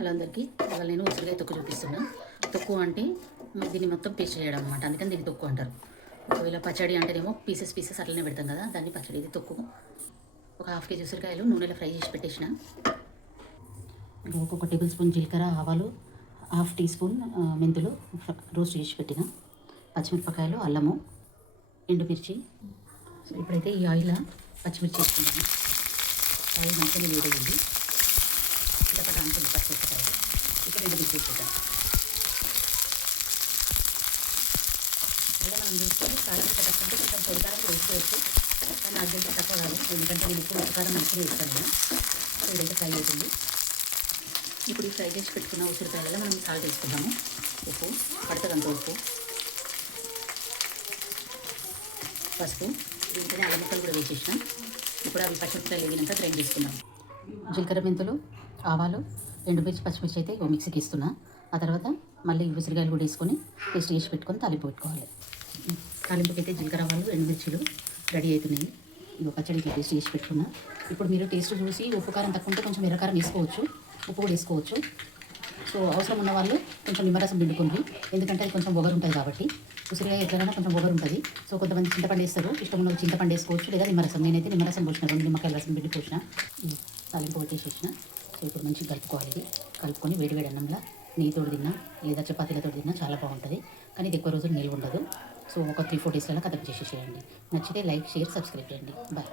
Hello అందరికీ. ఇవాళ నేను ఉసిరికాయ తొక్కు చూపిస్తున్నా. తొక్కు అంటే దీన్ని మొత్తం పేస్ట్ చేయడం అనమాట, అందుకని దీన్ని తొక్కు అంటారు. ఒకవేళ పచ్చడి అంటేనేమో పీసెస్ పీసెస్ అట్లనే పెడతాం కదా, దాన్ని పచ్చడి. ఇది తొక్కు. ఒక హాఫ్ కేజీ ఉసిరికాయలు నూనెలో ఫ్రై చేసి పెట్టేసిన. ఒక టేబుల్ స్పూన్ జీలకర్ర, ఆవాలు, హాఫ్ టీ స్పూన్ మెంతులు రోస్ట్ చేసి పెట్టిన, పచ్చిమిరపకాయలు, అల్లము, ఎండుమిర్చి. సో ఇప్పుడైతే ఈ ఆయిల్ పచ్చిమిర్చి వేసుకుంటాను. ఆయిల్ మంచిగా వేడయింది. చిటపట అంటుంది పచ్చిమిరపకాయలు. ఇప్పుడు ఎండుమిర్చి వేసుకుంటాం. అలా మనం చూసుకొని కారం తక్కువ కొంచెం పొడికారం వేసుకోవచ్చు, కానీ నాకు తెలిసి తక్కువ కాదు, ఎందుకంటే నేను ఇప్పుడు ఉప్పుకారం మంచిగా వేస్తాను కదా. సో ఇదైతే ఫ్రై అవుతుంది. ఇప్పుడు ఈ ఫ్రై చేసి పెట్టుకున్న ఉసిరికాయలలో మనం సాల్ట్ వేసుకుందాము. ఉప్పు పడుతుంది అంత ఉప్పు, పసుపు, దీంట్లోనే అల్లం ముక్కలు కూడా వేసేసినాం. ఇప్పుడు అవి పచ్చిమిరపకాయలు వేగినాక గ్రైండ్ చేసుకుందాం. జీలకర్ర, మెంతులు, ఆవాలు, ఎండుమిర్చి, పచ్చిమిర్చి అయితే మిక్సీకి ఇస్తున్నా. ఆ తర్వాత మళ్ళీ ఉసిరికాయలు కూడా వేసుకొని పేస్ట్ చేసి పెట్టుకొని తాలింపు పెట్టుకోవాలి. తాలింపుకి అయితే జీలకర్ర, ఆవాలు, ఎండుమిర్చిలు రెడీ అవుతున్నాయి. ఇవి పచ్చడి ఇట్లా పేస్ట్ చేసి పెట్టుకున్నా. ఇప్పుడు మీరు టేస్ట్ చూసి ఉప్పు కారం తక్కువ ఉంటే కొంచెం ఎర్రకారం వేసుకోవచ్చు, ఉప్పు కూడా వేసుకోవచ్చు. సో అవసరం ఉన్న వాళ్ళు కొంచెం నిమ్మరసం పిండుకుంది, ఎందుకంటే అది కొంచెం ఒగరు ఉంటుంది కాబట్టి. ఉసిరికాయ ఎట్లైనా కొంచెం ఒగరు ఉంటుంది. సో కొంతమంది చింతపండు వేస్తారు, ఇష్టం ఉన్న చింతపండు వేసుకోవచ్చు, లేదా నిమ్మరసం. నేనైతే నిమ్మరసం పోసిన, 2 నిమ్మకాయల రసం పిండి పోసిన. తాలింపు కొట్టేసేసిన. సో ఇప్పుడు మంచిగా కలుపుకోవాలి. ఇది కలుపుకొని వేడి వేడి అన్నంలో నెయ్యితో తిన్నా లేదా చపాతీలతో తిన్నా చాలా బాగుంటుంది. కానీ ఇది ఎక్కువ రోజులు నిల్వ ఉండదు. సో ఒక 3-4 డేస్లలో కథం చేసేసేయండి. నచ్చితే లైక్, షేర్, సబ్స్క్రైబ్ చేయండి. బాయ్.